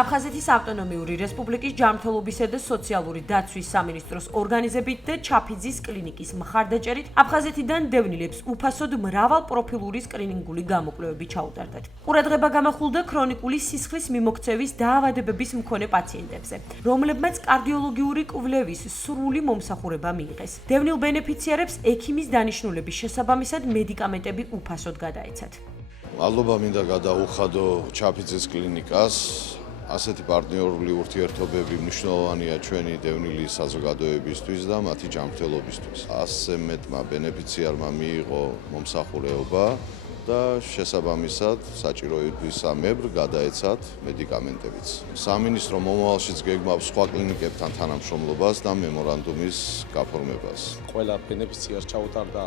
აფხაზეთის ავტონომიური რესპუბლიკის ჯანმრთელობისა და სოციალური დაცვის სამინისტროს ორგანიზებით და ჩაფიძის კლინიკის მხარდაჭერით აფხაზეთიდან დევნილებს უფასოდ მრავალპროფილური სკრინინგული გამოკვლევები ჩაუტარდათ. ყურადღება გამახულდა ქრონიკული სისხლის მიმოქცევის დაავადებების მქონე პაციენტებზე, რომლებმაც კარდიოლოგიური კვლევის სრული მომსახურება მიიღეს. დევნილ ბენეფიციარებს ექიმის დანიშნულების შესაბამისად მედიკამენტები უფასოდ გადაეცათ. მადლობა მინდა გადაუხადო ჩაფიძის კლინიკას. ასეთი პარტნიორული ურთიერთობები მნიშვნელოვანია ჩვენი დევნილი საზოგადოებისთვის და მათი ჯანმრთელობისთვის. ასე მეტმა ბენეფიციარმა მიიღო მომსახურება და შესაბამისად საჭიროებისამებრ გადაეცათ მედიკამენტებიც. სამინისტრო მომავალშიც გეგმავს სხვა კლინიკებთან თანამშრომლობას და მემორანდუმის გაფორმებას. ყველა ბენეფიციარს ჩაუტარდა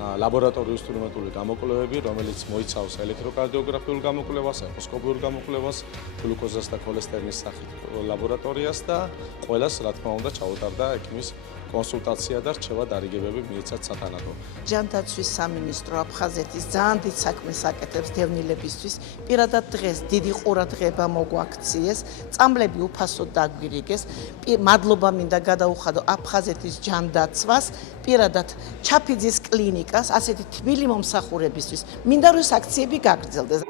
ლაბორატორიული ინსტრუმენტული გამოკვლევები, რომელიც მოიცავს ელექტროკარდიოგრაფიულ გამოკვლევას, ეხოსკოპიურ გამოკვლევას, გლუკოზას და ქოლესტერინის სახით ლაბორატორიას და ყველას, რა თქმა უნდა, ჩაუტარდა ექიმის კონსულტაცია და რჩევა დარიგებები მიეცათ სათანადო. ჯანდაცვის სამინისტრო აფხაზეთის ძალიან დიდ საქმეს აკეთებს დევნილებისთვის. პირადად დღეს დიდი ყურადღება მოგვაქციეს, წამლები უფასოდ დაგვირიგეს. მადლობა მინდა გადაუხადო აფხაზეთის ჯანდაცვას, პირადად ჩაფიძის კლინიკას, ასეთი თბილი მომსახურებისთვის. მინდა რომ ეს აქციები გაგრძელდეს.